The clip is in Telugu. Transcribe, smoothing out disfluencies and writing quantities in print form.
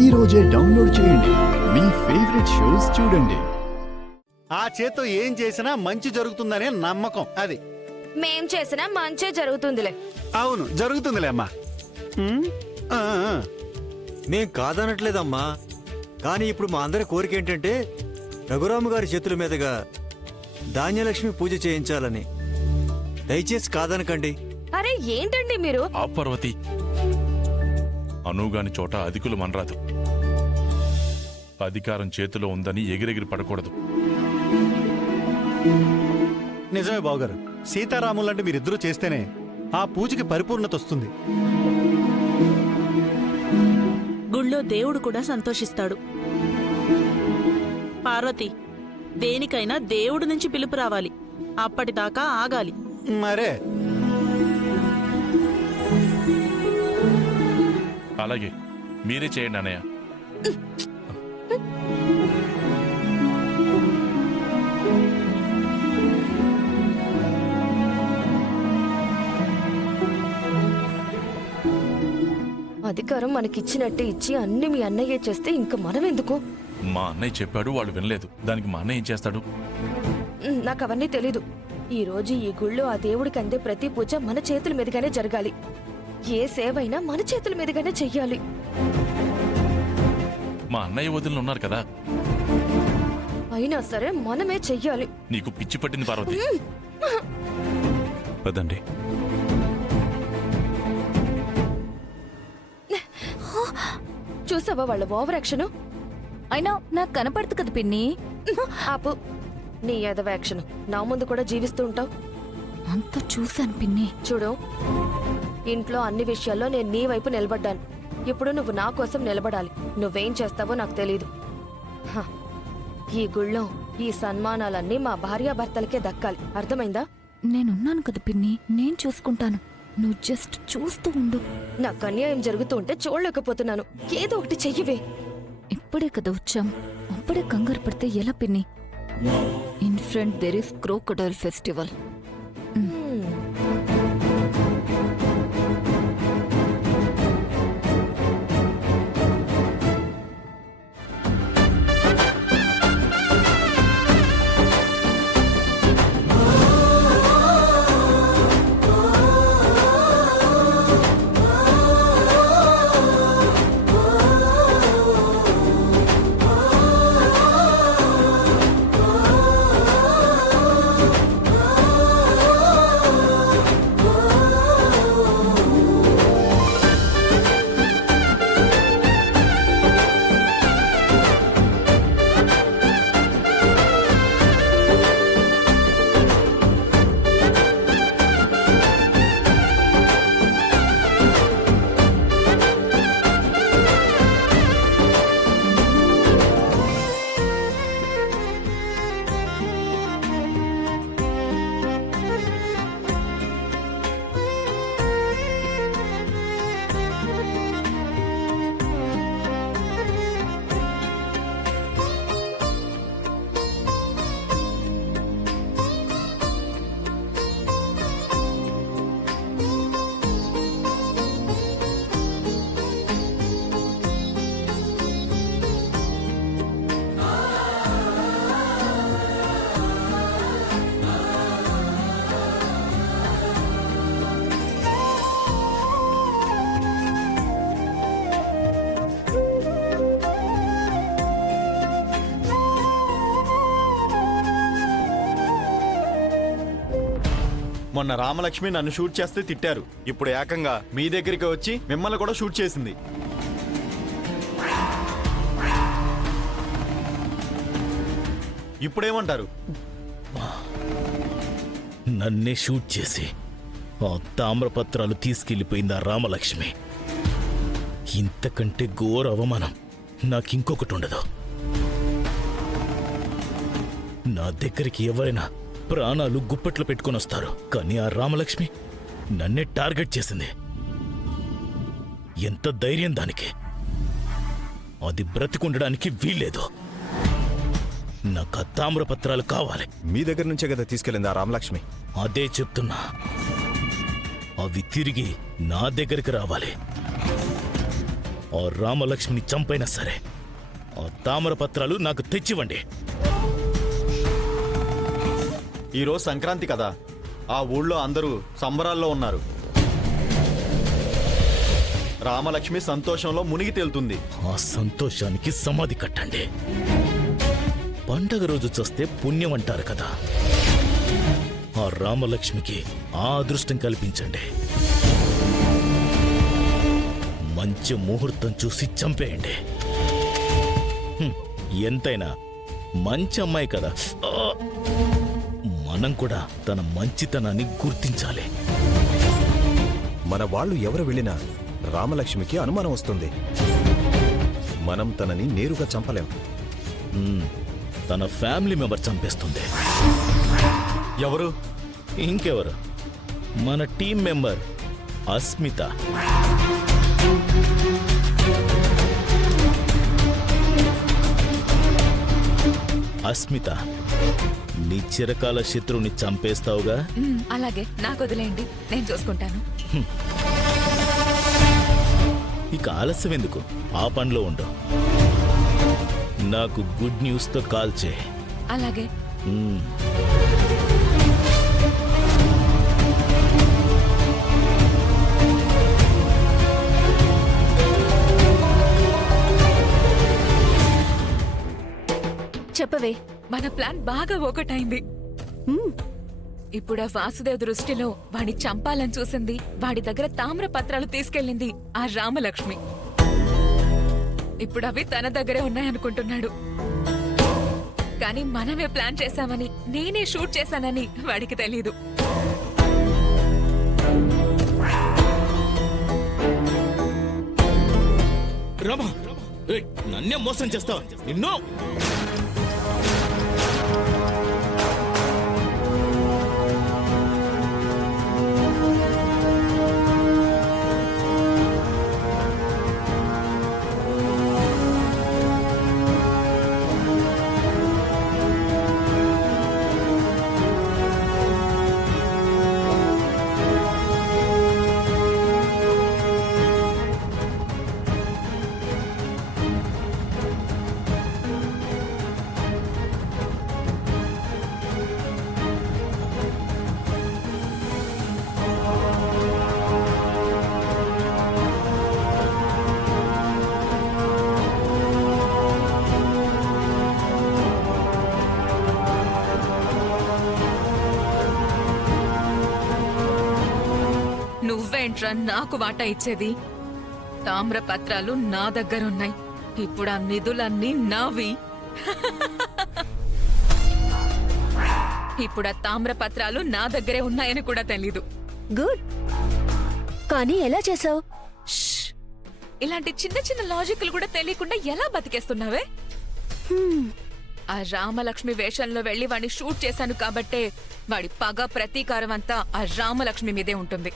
ఈ రోజే డౌన్లోడ్ చేయండి. మీ ఫేవరెట్ షోస్ చూడండి. ఆ చేత్తో ఏం చేసినా మంచి జరుగుతుందనే నమ్మకం అది. మేం చేసినా మంచే జరుగుతుందిలే. అవును, జరుగుతుందిలే అమ్మా. మేం కాదనట్లేదమ్మా, కానీ ఇప్పుడు మా అందరి కోరిక ఏంటంటే రఘురాము గారి చేతుల మీదుగా ధాన్యలక్ష్మి పూజ చేయించాలని. దయచేసి కాదనకండి. అరే ఏంటండి మీరు? ఆ పార్వతి, అనుగాని చోట అధికులు మనరాదు. అధికారం చేతిలో ఉందని ఎగిరెగిరి పడకూడదు. నిజమే బావగారు, సీతారాములంటే మీరిద్దరూ చేస్తేనే ఆ పూజకి పరిపూర్ణత వస్తుంది. గుళ్ళో దేవుడు కూడా సంతోషిస్తాడు. పార్వతి, దేనికైనా దేవుడి నుంచి పిలుపు రావాలి. అప్పటిదాకా ఆగాలి. మరే అలాగే మీరే చేయండి అన్నయ్య. అధికారం మనకిచ్చినట్టే ఇచ్చి అన్ని మీ అన్నయ్య చేస్తే ఇంక మనం ఎందుకు? మా అన్నయ్య చెప్పాడు, వాళ్ళు వినలేదు. దానికి మా అన్నయ్య ఏం చేస్తాడు? నాకు అవన్నీ తెలీదు. ఈ రోజు ఈ గుళ్ళో ఆ దేవుడికి అందే ప్రతి పూజ మన చేతుల మీదుగానే జరగాలి. ఏ సేవైనా మన చేతుల మీదుగానే చెయ్యాలి. మా అన్నయ్య వదిలిన ఉన్నారు కదా. అయినా సరే మనమే చెయ్యాలి. నీకు పిచ్చి పట్టింది పార్వతి. పదండి. చూసావా వాళ్ళ ఓవర్ యాక్షన్? అయినా నాకు కనపడదు కదా పిన్ని. ఆపు నీ ఎదవ యాక్షన్. నా ముందు కూడా జీవిస్తూ ఉంటావు. అంతా చూశాను పిన్ని. చూడు, ఇంట్లో అన్ని విషయాల్లో నేను నీ వైపు నిలబడ్డాను. ఇప్పుడు నువ్వు నా కోసం నిలబడాలి. నువ్వేం చేస్తావో నాకు తెలీదు. హ, ఈ గుళ్ళో ఈ సన్మానాలన్నీ మా భార్యాభర్తలకే దక్కాలి. అర్థమైందా? నేనున్నాను కదా పిన్ని, నేను చూసుకుంటాను. నువ్వు జస్ట్ చూస్తూ ఉండు. నాకు అన్యాయం జరుగుతూ ఉంటే చూడలేకపోతున్నాను. ఏదో ఒకటి చెయ్యివే. ఇప్పుడే కదా వచ్చాం, అప్పుడే కంగారు పడితే ఎలా పిన్ని? In front there is crocodile festival. మొన్న రామలక్ష్మి నన్ను షూట్ చేస్తే తిట్టారు. ఇప్పుడు ఏకంగా మీ దగ్గరికి వచ్చి మిమ్మల్ని కూడా షూట్ చేసింది. ఇప్పుడేమంటారు? నన్నే షూట్ చేసి ఆ తామ్రపత్రాలు తీసుకెళ్లిపోయింది ఆ రామలక్ష్మి. ఇంతకంటే ఘోర అవమానం నాకింకొకటి ఉండదు. నా దగ్గరికి ఎవరైనా ప్రాణాలు గుప్పట్లు పెట్టుకుని వస్తారు, కానీ ఆ రామలక్ష్మి నన్నే టార్గెట్ చేసింది. ఎంత ధైర్యం దానికి! అది బ్రతికుండడానికి వీల్లేదు. నాకు ఆ తామ్రపత్రాలు కావాలి. మీ దగ్గర నుంచే కదా తీసుకెళ్ళింది ఆ రామలక్ష్మి. అదే చెప్తున్నా, అవి తిరిగి నా దగ్గరికి రావాలి. ఆ రామలక్ష్మిని చంపైనా సరే ఆ తామరపత్రాలు నాకు తెచ్చివ్వండి. ఈరోజు సంక్రాంతి కదా, ఆ ఊళ్ళో అందరూ సంబరాల్లో ఉన్నారు. రామలక్ష్మి సంతోషంలో మునిగి తేలుతుంది. ఆ సంతోషానికి సమాధి కట్టండి. పండగ రోజు చూస్తే పుణ్యం అంటారు కదా, ఆ రామలక్ష్మికి ఆ అదృష్టం కల్పించండి. మంచి ముహూర్తం చూసి చంపేయండి. ఎంతైనా మంచి అమ్మాయి కదా, మనం కూడా తన మంచితనాన్ని గుర్తించాలి. మన వాళ్ళు ఎవరు వెళ్ళినా రామలక్ష్మికి అనుమానం వస్తుంది. మనం తనని నేరుగా చంపలేం. తన ఫ్యామిలీ మెంబర్ చంపేస్తుంది. ఎవరు? ఇంకెవరు, మన టీం మెంబర్ అస్మిత. అస్మిత, నీ చిరకాల శత్రువుని చంపేస్తావుగా? అలాగే, నాకు వదిలేయండి, నేను చూసుకుంటాను. ఇక ఆలస్యం ఎందుకు, ఆ పనిలో ఉండు. నాకు గుడ్ న్యూస్తో కాల్ చేయి. అలాగే. చెప్పవే. మన ప్లాన్ బాగా ఒకటైంది. ఇప్పుడు ఆ వాసుదేవ్ దృష్టిలో వాడి చంపాలని చూసింది, వాడి దగ్గర తామ్ర పత్రాలు తీసుకెళ్ళింది ఆ రామలక్ష్మి. ఇప్పుడు అవి తన దగ్గరే ఉన్నాయనుకుంటున్నాడు. కానీ మనమే ప్లాన్ చేశామని, నేనే షూట్ చేశానని వాడికి తెలీదు. రమా, నన్నే మోసం చేస్తావా నిన్ను? నువ్వేంట్రా నాకు వాటా ఇచ్చేది? తామ్ర పత్రాలు నా దగ్గరున్నాయి. ఇప్పుడు ఆ నిధులన్నీ నావి. ఇప్పుడు ఆ తామ్ర పత్రాలు నా దగ్గరే ఉన్నాయని కూడా తెలీదు. గుడ్. కానీ ఎలా చేసావు? ఇలాంటి చిన్న చిన్న లాజిక్లు కూడా తెలియకుండా ఎలా బతికేస్తున్నావే? ఆ రామలక్ష్మి వేషంలో వెళ్లి వాడిని షూట్ చేశాను కాబట్టే వాడి పగ ప్రతీకారం అంతా ఆ రామలక్ష్మి మీదే ఉంటుంది.